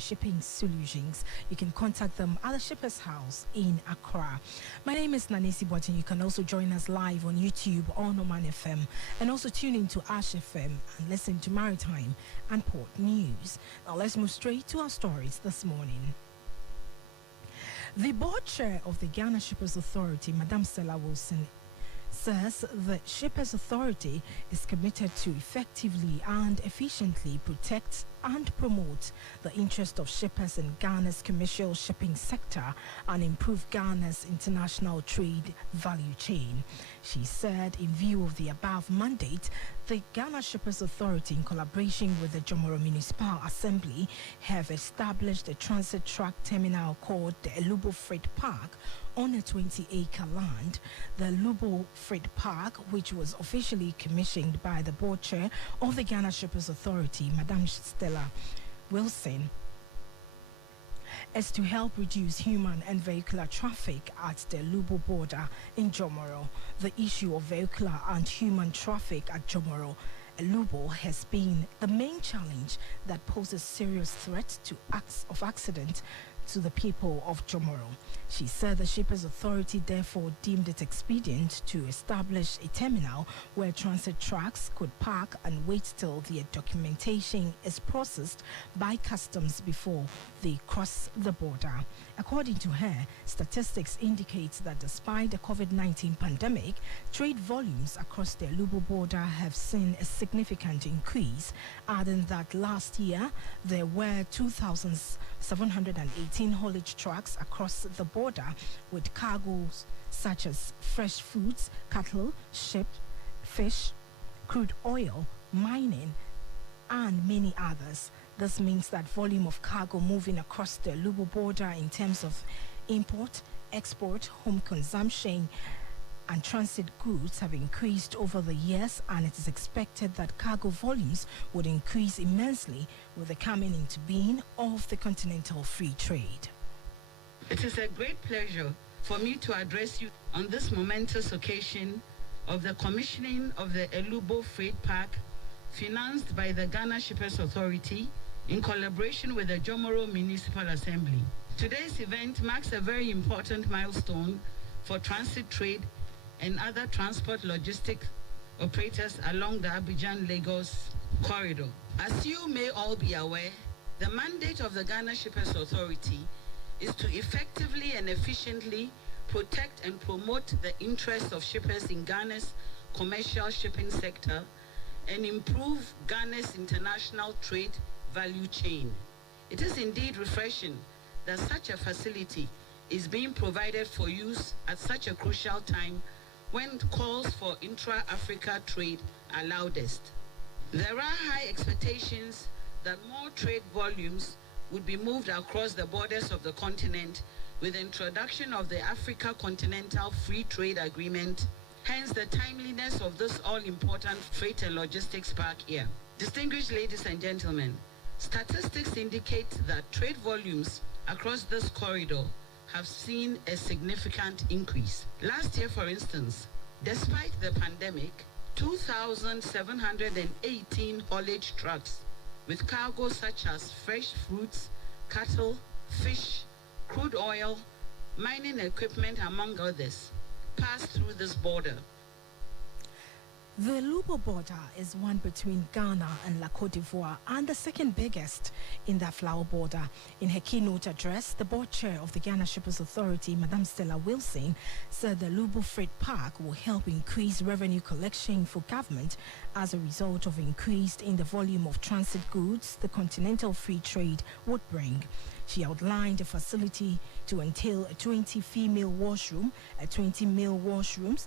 shipping solutions. You can contact them at the Shippers House in Accra. My name is Boateng. You can also join us live on YouTube on Omanfm and also tune in to Ash FM and listen to Maritime and Port News. Now let's move straight to our stories this morning. The board chair of the Ghana Shippers Authority, Madam Stella Wilson, says the Shippers Authority is committed to effectively and efficiently protect and promote the interest of shippers in Ghana's commercial shipping sector and improve Ghana's international trade value chain. She said in view of the above mandate, the Ghana Shippers Authority, in collaboration with the Jomoro Municipal Assembly, have established a transit truck terminal called the Elubo Freight Park on a 20-acre land. The Elubo Freight Park, which was officially commissioned by the board chair of the Ghana Shippers Authority, Madam Stella Wilson, is to help reduce human and vehicular traffic at the Elubo border in Jomoro. The issue of vehicular and human traffic at Jomoro Elubo has been the main challenge that poses serious threat to acts of accident to the people of Jomoro. She said the Shippers Authority therefore deemed it expedient to establish a terminal where transit trucks could park and wait till their documentation is processed by customs before they cross the border. According to her, statistics indicate that despite the COVID-19 pandemic, trade volumes across the Elubo border have seen a significant increase, adding that last year there were 2,718 haulage trucks across the border with cargoes such as fresh foods, cattle, sheep, fish, crude oil, mining, and many others. This means that volume of cargo moving across the Elubo border in terms of import, export, home consumption, and transit goods have increased over the years, and it is expected that cargo volumes would increase immensely with the coming into being of the Continental Free Trade. It is a great pleasure for me to address you on this momentous occasion of the commissioning of the Elubo Freight Park, financed by the Ghana Shippers Authority in collaboration with the Jomoro Municipal Assembly. Today's event marks a very important milestone for transit trade and other transport logistic operators along the Abidjan-Lagos corridor. As you may all be aware, the mandate of the Ghana Shippers Authority is to effectively and efficiently protect and promote the interests of shippers in Ghana's commercial shipping sector and improve Ghana's international trade value chain. It is indeed refreshing that such a facility is being provided for use at such a crucial time when calls for intra-Africa trade are loudest. There are high expectations that more trade volumes would be moved across the borders of the continent with the introduction of the Africa Continental Free Trade Agreement, hence the timeliness of this all-important freight and logistics park here. Distinguished ladies and gentlemen, statistics indicate that trade volumes across this corridor have seen a significant increase. Last year, for instance, despite the pandemic, 2,718 haulage trucks with cargo such as fresh fruits, cattle, fish, crude oil, mining equipment, among others, passed through this border. The Elubo border is one between Ghana and La Côte d'Ivoire and the second biggest in the flower border. In her keynote address, the board chair of the Ghana Shippers Authority, Madam Stella Wilson, said the Elubo Freight Park will help increase revenue collection for government as a result of increase in the volume of transit goods the Continental Free Trade would bring. She outlined the facility to entail a 20 female washroom, a 20 male washrooms,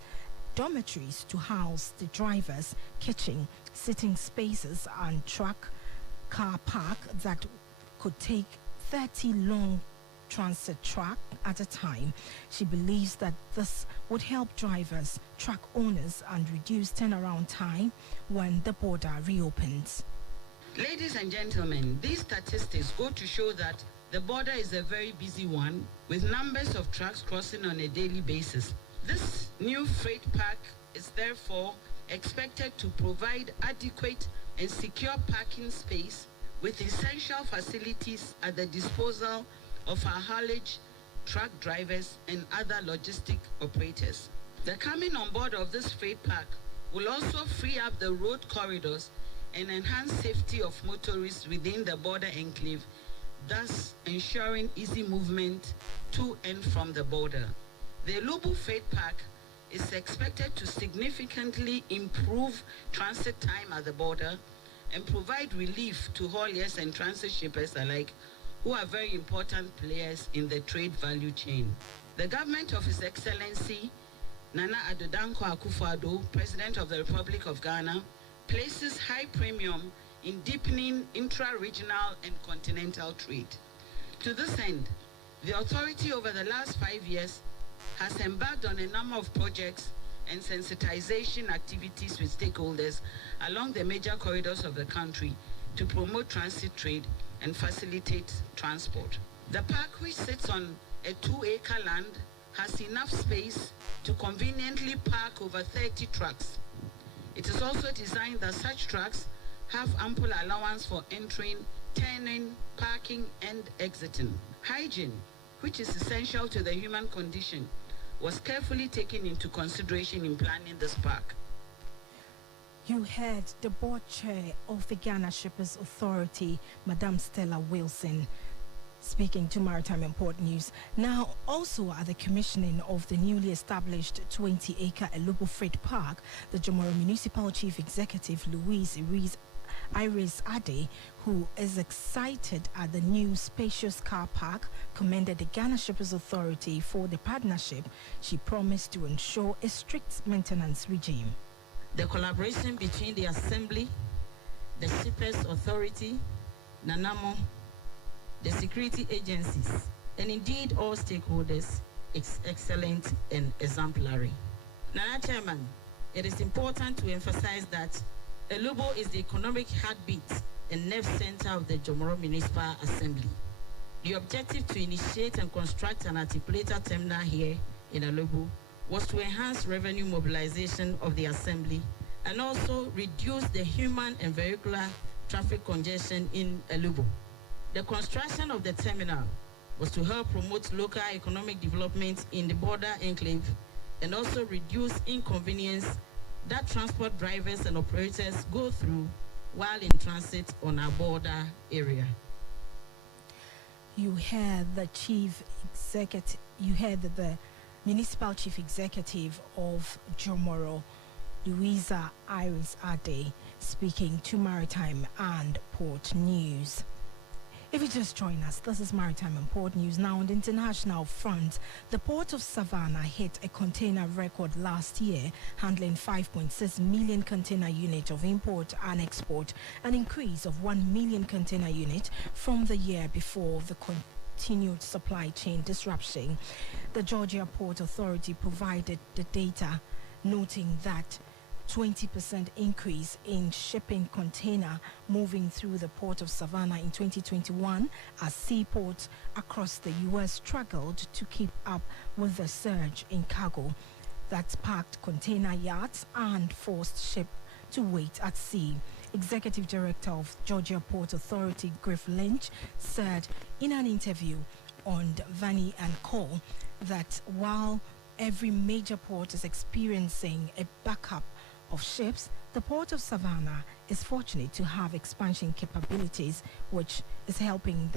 dormitories to house the drivers, kitchen, sitting spaces, and truck car park that could take 30 long transit truck at a time. She believes that this would help drivers, truck owners, and reduce turnaround time when the border reopens. Ladies and gentlemen, these statistics go to show that the border is a very busy one, with numbers of trucks crossing on a daily basis. This new freight park is therefore expected to provide adequate and secure parking space with essential facilities at the disposal of our haulage, truck drivers, and other logistic operators. The coming on board of this freight park will also free up the road corridors and enhance safety of motorists within the border enclave, thus ensuring easy movement to and from the border. The Elubu Freight Park is expected to significantly improve transit time at the border and provide relief to hauliers and transit shippers alike, who are very important players in the trade value chain. The government of His Excellency Nana Addo Dankwa Akufo-Addo, President of the Republic of Ghana, places high premium in deepening intra-regional and continental trade. To this end, the authority over the last 5 years has embarked on a number of projects and sensitization activities with stakeholders along the major corridors of the country to promote transit trade and facilitate transport. The park, which sits on a 2-acre land, has enough space to conveniently park over 30 trucks. It is also designed that such trucks have ample allowance for entering, turning, parking, and exiting. Hygiene, which is essential to the human condition, was carefully taken into consideration in planning this park. You heard the board chair of the Ghana Shippers Authority, Madam Stella Wilson, speaking to Maritime and Port News. Now, also at the commissioning of the newly established 20-acre Elubu Freight Park, the Jomoro Municipal Chief Executive Louise Iris Ade, who is excited at the new spacious car park, commended the Ghana Shippers Authority for the partnership. She promised to ensure a strict maintenance regime. The collaboration between the Assembly, the Shippers Authority, NANAMO, the security agencies, and indeed all stakeholders is excellent and exemplary. Nana Chairman, it is important to emphasize that Elubu is the economic heartbeat and nerve center of the Jomoro Municipal Assembly. The objective to initiate and construct an articulator terminal here in Elubu was to enhance revenue mobilization of the Assembly and also reduce the human and vehicular traffic congestion in Elubu. The construction of the terminal was to help promote local economic development in the border enclave and also reduce inconvenience that transport drivers and operators go through while in transit on our border area. You heard the Municipal Chief Executive of Jomoro, Louisa Iris Ade, speaking to Maritime and Port News. If you just join us, this is Maritime and Port News. Now, on the international front, the port of Savannah hit a container record last year, handling 5.6 million container units of import and export, an increase of 1 million container units from the year before the continued supply chain disruption. The Georgia Port Authority provided the data, noting that 20% increase in shipping container moving through the port of Savannah in 2021 as seaports across the U.S. struggled to keep up with the surge in cargo that packed container yards and forced ships to wait at sea. Executive Director of Georgia Port Authority, Griff Lynch, said in an interview on Vanny and Co. that while every major port is experiencing a backup of ships, the port of Savannah is fortunate to have expansion capabilities, which is helping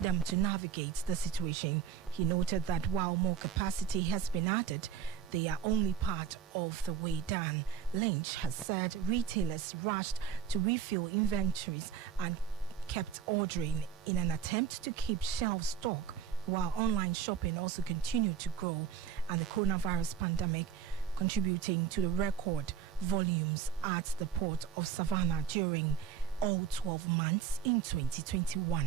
them to navigate the situation. He noted that while more capacity has been added, they are only part of the way done. Lynch has said retailers rushed to refill inventories and kept ordering in an attempt to keep shelf stock, while online shopping also continued to grow, and the coronavirus pandemic contributing to the record volumes at the port of Savannah during all 12 months in 2021.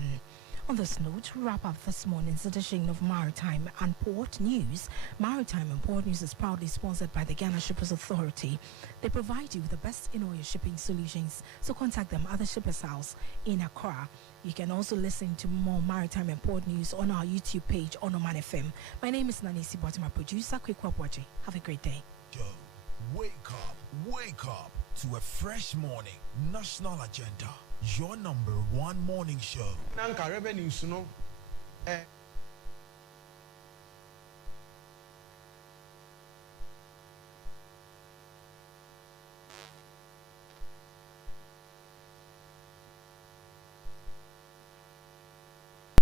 On this note, we wrap up this morning's edition of Maritime and Port News. Maritime and Port News is proudly sponsored by the Ghana Shippers Authority. They provide you with the best in all your shipping solutions, so contact them at the Shippers House in Accra. You can also listen to more Maritime and Port News on our YouTube page on Omanfm. My name is Nanesi Boateng, my producer, Kwekwa Boateng. Have a great day. Yo, wake up to a fresh morning. National agenda. your number one morning show. Nanka revenues no